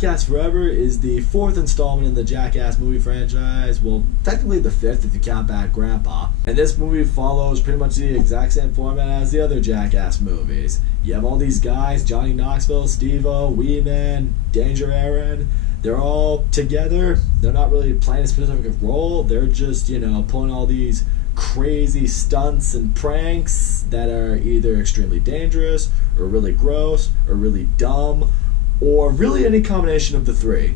Jackass Forever is the 4th installment in the Jackass movie franchise. Well, technically the 5th if you count back Grandpa. And this movie follows pretty much the exact same format as the other Jackass movies. You have all these guys, Johnny Knoxville, Steve-O, Wee Man, Danger Aaron. They're all together. They're not really playing a specific role. They're just, pulling all these crazy stunts and pranks that are either extremely dangerous or really gross or really dumb or really any combination of the three.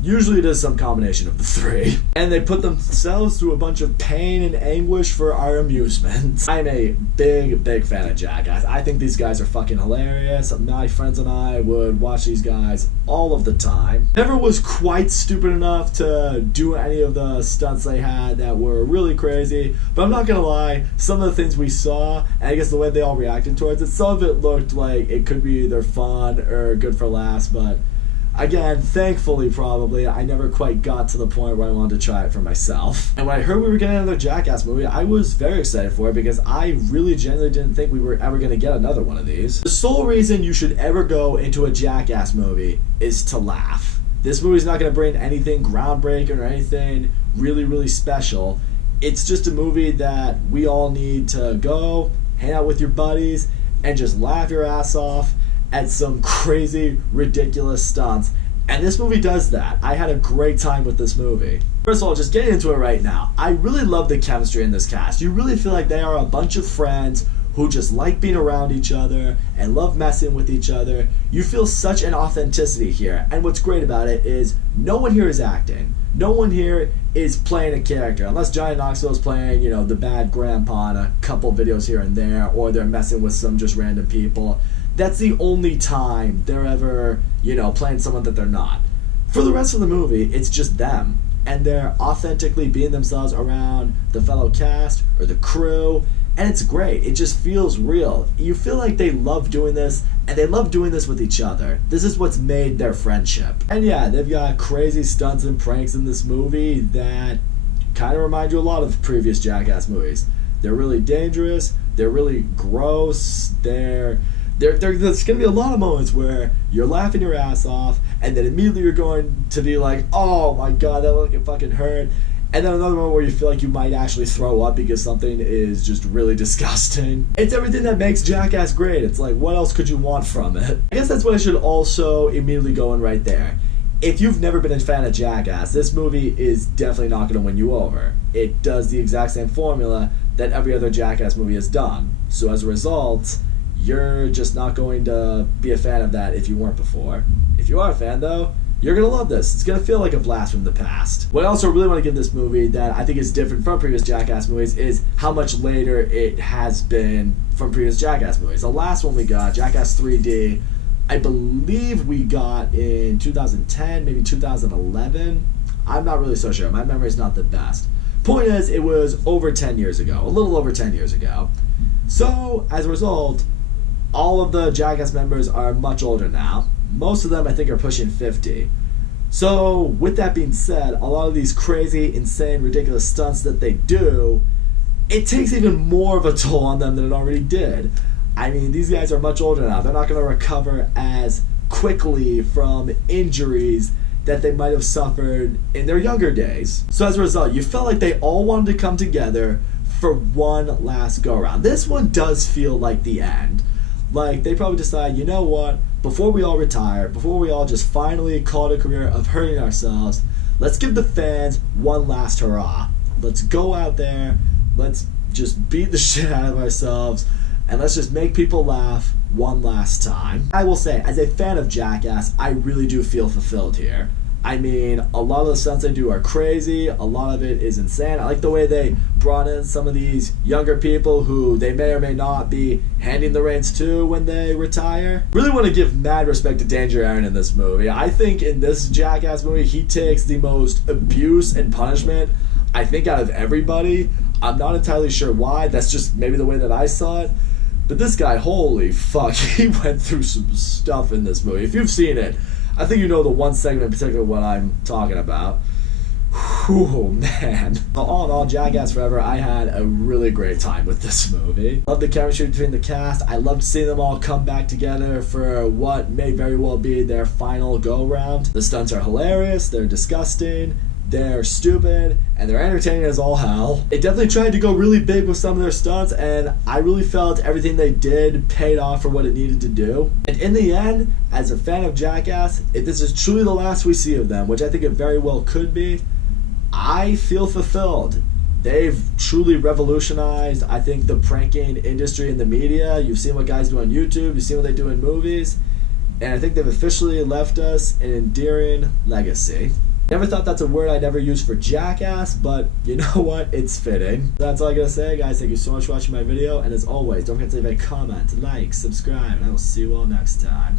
Usually it is some combination of the three. And they put themselves through a bunch of pain and anguish for our amusement. I'm a big fan of Jackass. I think these guys are fucking hilarious. My friends and I would watch these guys all of the time. Never was quite stupid enough to do any of the stunts they had that were really crazy. But I'm not gonna lie, some of the things we saw, and I guess the way they all reacted towards it, some of it looked like it could be either fun or good for laughs, but again, thankfully probably, I never quite got to the point where I wanted to try it for myself. And when I heard we were getting another Jackass movie, I was very excited for it because I really genuinely didn't think we were ever going to get another one of these. The sole reason you should ever go into a Jackass movie is to laugh. This movie's not going to bring anything groundbreaking or anything really special. It's just a movie that we all need to go, hang out with your buddies, and just laugh your ass off at some crazy, ridiculous stunts. And this movie does that. I had a great time with this movie. First of all, just getting into it right now, I really love the chemistry in this cast. You really feel like they are a bunch of friends who just like being around each other and love messing with each other. You feel such an authenticity here. And what's great about it is no one here is acting. No one here is playing a character. Unless Johnny Knoxville is playing, the bad grandpa in a couple videos here and there, or they're messing with some just random people. That's the only time they're ever, playing someone that they're not. For the rest of the movie, it's just them. And they're authentically being themselves around the fellow cast or the crew. And it's great. It just feels real. You feel like they love doing this, and they love doing this with each other. This is what's made their friendship. And yeah, they've got crazy stunts and pranks in this movie that kind of remind you a lot of previous Jackass movies. They're really dangerous. They're really gross. There's going to be a lot of moments where you're laughing your ass off, and then immediately you're going to be like, oh my god, that looked like it fucking hurt. And then another moment where you feel like you might actually throw up because something is just really disgusting. It's everything that makes Jackass great. It's like, what else could you want from it? I guess that's what I should also immediately go in right there. If you've never been a fan of Jackass, this movie is definitely not going to win you over. It does the exact same formula that every other Jackass movie has done. So as a result, you're just not going to be a fan of that if you weren't before. If you are a fan, though, you're going to love this. It's going to feel like a blast from the past. What I also really want to give this movie that I think is different from previous Jackass movies is how much later it has been from previous Jackass movies. The last one we got, Jackass 3D, I believe we got in 2010, maybe 2011. I'm not really so sure. My memory's not the best. Point is, it was over 10 years ago, a little over 10 years ago. So, as a result, all of the Jackass members are much older now. Most of them, I think, are pushing 50. So, with that being said, a lot of these crazy, insane, ridiculous stunts that they do, it takes even more of a toll on them than it already did. I mean, these guys are much older now. They're not going to recover as quickly from injuries that they might have suffered in their younger days. So as a result, you felt like they all wanted to come together for one last go-around. This one does feel like the end. Like, they probably decide, you know what, before we all retire, before we all just finally call it a career of hurting ourselves, let's give the fans one last hurrah. Let's go out there, let's just beat the shit out of ourselves, and let's just make people laugh one last time. I will say, as a fan of Jackass, I really do feel fulfilled here. I mean, a lot of the stunts they do are crazy, a lot of it is insane. I like the way they brought in some of these younger people who they may or may not be handing the reins to when they retire. Really want to give mad respect to Danger Aaron in this movie. I think in this Jackass movie, he takes the most abuse and punishment, I think, out of everybody. I'm not entirely sure why, that's just maybe the way that I saw it. But this guy, holy fuck, he went through some stuff in this movie. If you've seen it, I think you know the one segment in particular what I'm talking about. Whew, man. Well, all in all, Jackass Forever, I had a really great time with this movie. Loved the chemistry between the cast. I loved seeing them all come back together for what may very well be their final go-round. The stunts are hilarious, they're disgusting, they're stupid, and they're entertaining as all hell. It definitely tried to go really big with some of their stunts, and I really felt everything they did paid off for what it needed to do. And in the end, as a fan of Jackass, if this is truly the last we see of them, which I think it very well could be, I feel fulfilled. They've truly revolutionized, I think, the pranking industry and the media. You've seen what guys do on YouTube, you've seen what they do in movies, and I think they've officially left us an endearing legacy. Never thought that's a word I'd ever use for Jackass, but you know what? It's fitting. That's all I gotta say, guys. Thank you so much for watching my video, and as always, don't forget to leave a comment, like, subscribe, and I will see you all next time.